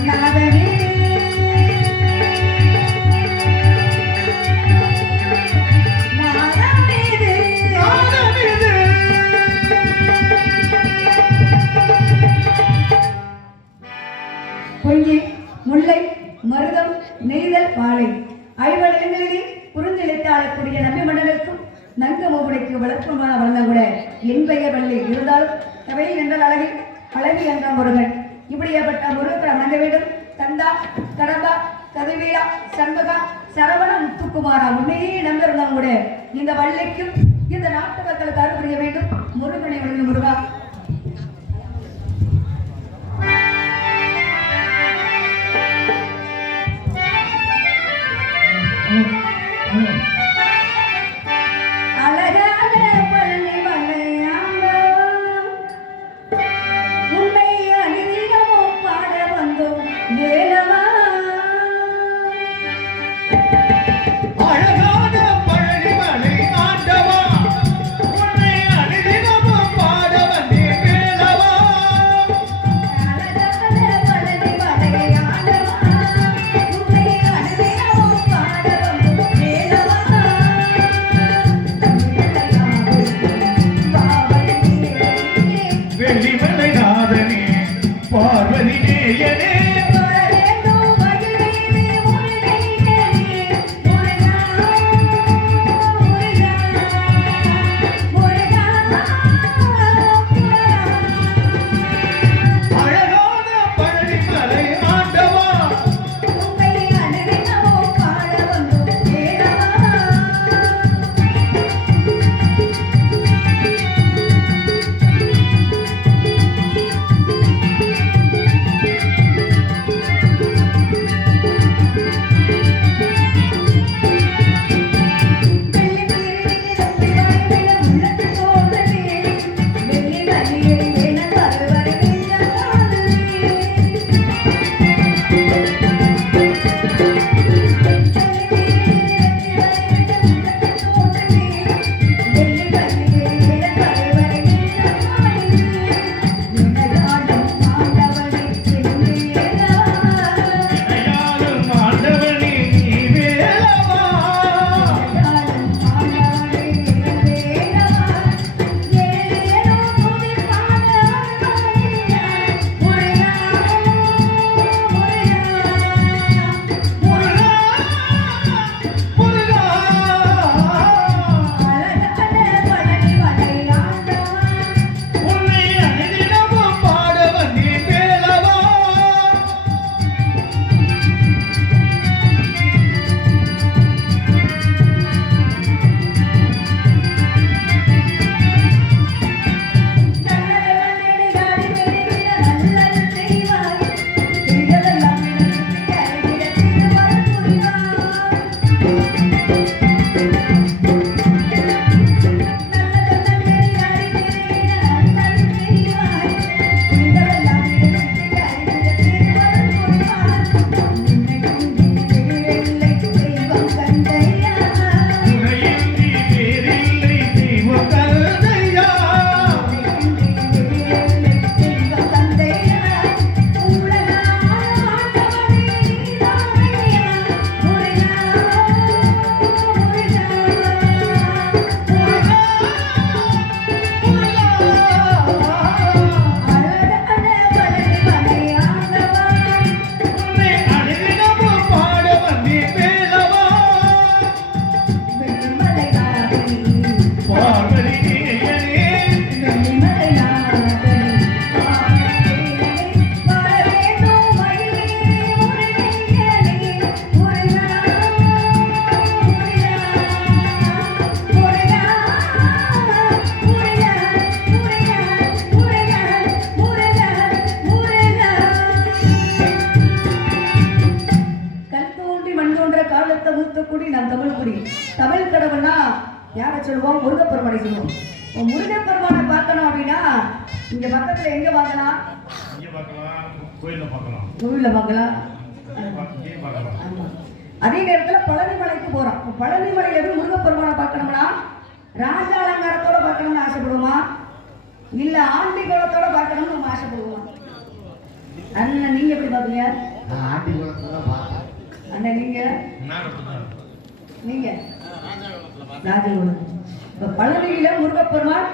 La குமாரா உன்னையே number கூட இந்த வள்ளிக்கும் இந்த நாட்டு மக்களுக்கு அருள் புரிய வேண்டும். முருகனை முருகா. சொல்லுவோம் முருகப்பெருமானை சொல்லுவோம். முருகப்பெருமானை பார்க்கணும் அப்படின்னா இங்க பக்கத்துல எங்க பார்க்கலாம்? இங்கே பார்க்கலாம் ஆமா. அதே நேரத்துல பழனி மலைக்கு போறோம். இப்ப பழனி மலையில போய் முருகப்பெருமானை பார்க்கணும்னா ராஜ அலங்காரத்தோட பார்க்கணும்னு ஆசைப்படுவோமா? இல்ல ஆண்டி கோலத்தோட பார்க்கணும்னு நம்ம ஆசைப்படுவோமா? அண்ணன் நீங்க எப்படி பாப்பீங்க நான் ஆண்டி பார்த்தேன் அண்ணன் நீங்க. நீங்க? ராஜகுலம் இப்போ பழனியில முருகப்பெருமான்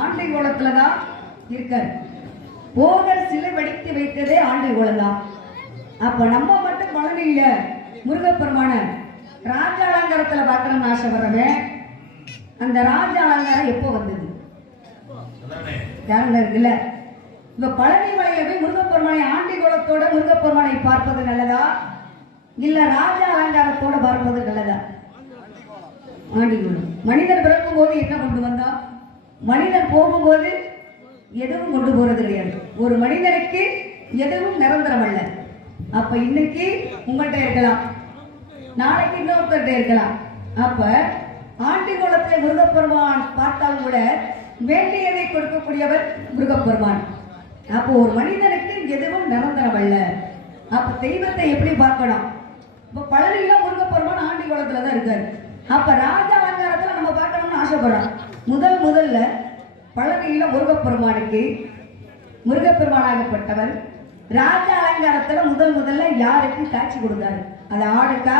ஆண்டை கோலத்தில் தான் இருக்காரு. போகர் சிலை வடித்து வைத்ததே ஆண்டை கோலம் தான் அப்ப நம்ம மட்டும் பழனியில முருகப்பெருமான ராஜ அலங்காரத்துல பார்க்கணும்னு ஆசைப்படுறவன் அந்த ராஜ அலங்காரம் எப்போ வந்தது? யாருங்க இருக்குல்ல? இப்ப பழனி மலையில போய் முருகப்பெருமானை ஆண்டி கோலத்தோட முருகப்பெருமானை பார்ப்பது நல்லதா? இல்ல ராஜ அலங்காரத்தோட பார்ப்பது நல்லதா? ஆண்டி மனிதர் பிறக்கும் போது என்ன கொண்டு வந்தா? மனிதர் போகும்போது எதுவும் கொண்டு போறது கிடையாது ஒரு மனிதனுக்கு எதுவும் நிரந்தரம் அல்ல அப்ப இன்னைக்கு உங்கள்கிட்ட இருக்கலாம். நாளைக்கு இன்னொருத்தர்கிட்ட இருக்கலாம். அப்ப ஆண்டி குலத்தை முருகப்பெருமான் பார்த்தால் கூட வேண்டியதை கொடுக்கக்கூடியவர் முருகப்பெருமான். அப்போ ஒரு மனிதனுக்கு எதுவும் நிரந்தரம் அல்ல அப்ப தெய்வத்தை எப்படி பார்க்கணும்? இப்ப பழனியில முருகப்பெருமான் ஆண்டி குலத்துல தான் இருக்காரு. அப்ப ராஜ அலங்காரத்துல நம்ம பார்க்கணும்னு ஆசைப்படுறோம். முதல் முதல்ல பழனியில முருகப்பெருமானுக்கு முருகப்பெருமானாகப்பட்டவர் ராஜ அலங்காரத்துல முதல் முதல்ல யாருக்கு காட்சி கொடுத்தாரு? அது ஆடுக்கா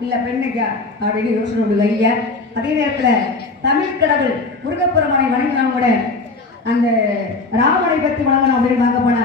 இல்ல பெண்ணுக்கா அப்படின்னு யோசனை பண்ணுங்க ஐயா. அதே நேரத்துல தமிழ் கடவுள் முருகப்பெருமானை வணங்கினா கூட அந்த ராமனை பத்தி வணங்கணும் அப்படின்னு பார்க்க போனா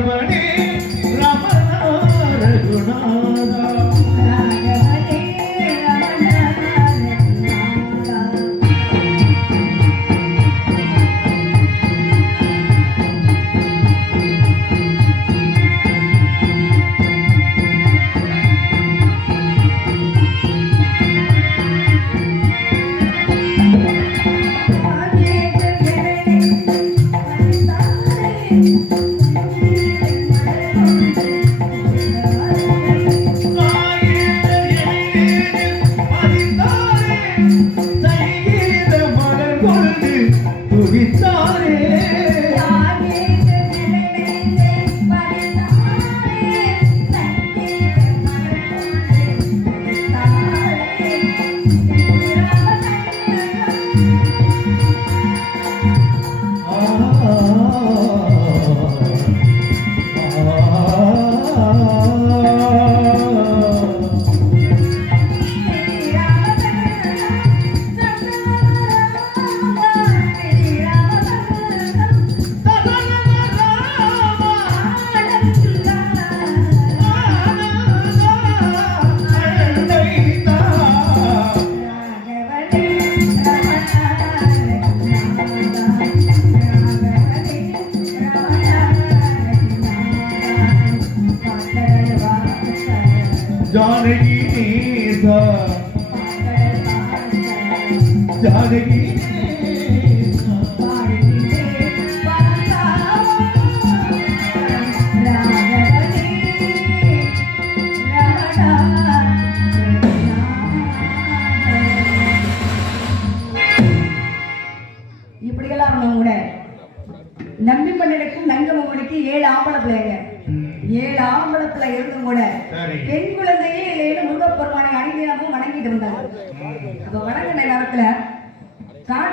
மணி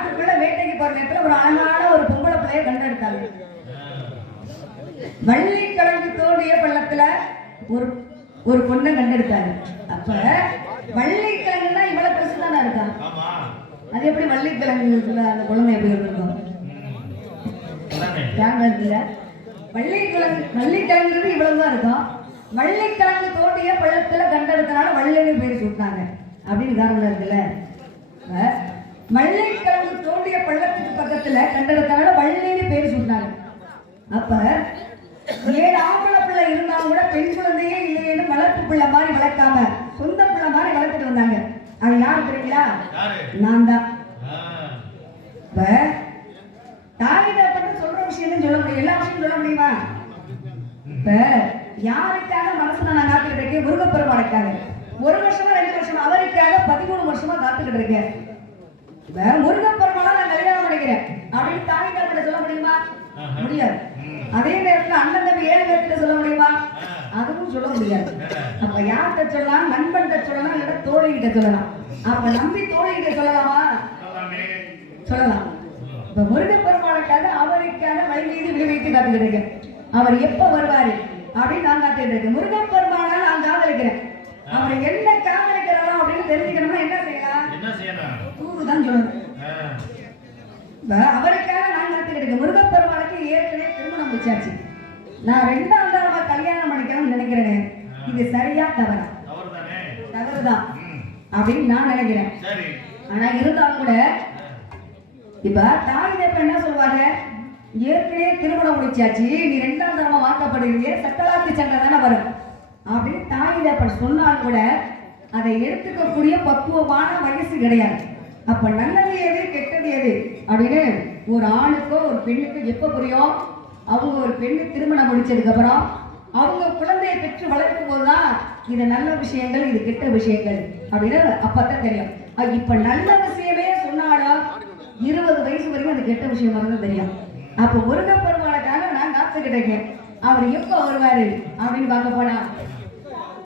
காட்டுக்குள்ள வேட்டைக்கு போற நேரத்துல ஒரு அழகான ஒரு பொம்பளை பிள்ளைய கண்டெடுத்தாங்க. வள்ளி கிழங்கு தோண்டிய பள்ளத்துல ஒரு ஒரு பொண்ணை கண்டெடுத்தாங்க. அப்ப வள்ளி கிழங்குன்னா இவ்வளவு பெருசு தானே இருக்கா? அது எப்படி வள்ளி கிழங்குல அந்த குழந்தை எப்படி இருக்கும்? கிழங்குல வள்ளிக்கிழங்கு வள்ளிக்கிழங்குறது இவ்வளவுதான் இருக்கும். வள்ளிக்கிழங்கு தோண்டிய பள்ளத்துல கண்டெடுத்தனால வள்ளின்னு பேர் சூட்டாங்க. அப்படின்னு காரணம் இருக்குல்ல. அஹ், வள்ளிக்கிழங்கு தோண்டிய பள்ளத்துக்கு பக்கத்துல கண்டெடுத்தனால வள்ளின்னு பேர் சூட்டாங்க அப்ப ஏழு ஆம்பளை பிள்ளை இருந்தாலும் கூட பெண் குழந்தையே இல்லையேன்னு வளர்ப்பு பிள்ளை மாதிரி வளர்க்காம சொந்த பிள்ளை மாதிரி வளர்த்துட்டு வந்தாங்க. அது யார் தெரியுங்களா? நான் தான். இப்ப தாயிதை பற்றி சொல்ற விஷயம் சொல்ல முடியும். எல்லா விஷயமும் சொல்ல முடியுமா? இப்ப யாருக்காக மனசுல நான் காத்துக்கிட்டு இருக்கேன்? முருகப்பெருமானுக்காக. ஒரு வருஷமா ரெண்டு வருஷமா அவருக்காக பதிமூணு வருஷமா காத்துக்கிட்டு இருக்கேன். இப்ப முருகப்பெருமானை நான் கல்யாணம் பண்ணிக்கிறேன் அப்படின்னு தாய் காலத்துல சொல்ல முடியுமா. முடியாது. அதே நேரத்துல அண்ணன் தம்பி ஏழு பேர்கிட்ட சொல்ல முடியுமா. அதுவும் சொல்ல முடியாது. அப்ப யார்கிட்ட சொல்லலாம்? நண்பன்கிட்ட சொல்லலாம்? இல்ல தோழிகிட்ட சொல்லலாம். அப்ப நம்பி தோழிகிட்ட சொல்லலாமா? சொல்லலாம். இப்ப முருகப்பெருமானுக்காக அவருக்காக வழி மீது விளைவித்து காத்துக்கிட்டு இருக்கேன். அவர் எப்ப வருவாரு? அப்படின்னு நான் காத்துக்கிட்டு இருக்கேன். முருகப்பெருமானை நான் காதலிக்கிறேன். அவர் என்ன காதலிக்கிறாரோ அப்படின்னு தெரிஞ்சுக்கணும்னா என்ன தூது தான் சொல்லணும் அவருக்காக நான் காத்துக்கிட்டு இருக்கேன். முருகப்பெருமானுக்கு ஏற்கனவே திருமணம் முடிச்சாச்சு. நான் ரெண்டாம் தடவை கல்யாணம் பண்ணிக்கணும்னு நினைக்கிறேன். இது சரியா தவறா? தவறுதானே. அப்படின்னு நான் நினைக்கிறேன். ஆனா இருந்தாலும் கூட இப்ப தாய் தேப்ப என்ன சொல்லுவாங்க? ஏற்கனவே திருமணம் முடிச்சாச்சு. நீ ரெண்டாம் தரமா வாக்கப்படுவீங்க சக்கலாத்தி சண்டை தானே வரும். அப்படின்னு தாய் தேப்பன் சொன்னாலும் கூட அதை எடுத்துக்கக்கூடிய பக்குவமான வயசு கிடையாது. அப்ப நல்லது எது கெட்டது எது? அப்படின்னு ஒரு ஆணுக்கோ ஒரு பெண்ணுக்கோ எப்ப புரியும்? அவங்க ஒரு பெண்ணு திருமணம் முடிச்சதுக்கு அப்புறம் அவங்க குழந்தையை பெற்று வளர்க்கும் போதுதான் இது நல்ல விஷயங்கள் இது கெட்ட விஷயங்கள் அப்படின்னு அப்பதான் தெரியும். இப்ப நல்ல விஷயமே சொன்னாலும் இருபது வயசு வரைக்கும் அது கெட்ட விஷயம் தான் தெரியும். அப்ப முருகப்பெருமானுக்காக நான் காத்துக்கிட்டு அவர் எப்போ வருவாரு அப்படின்னு பார்க்க போனா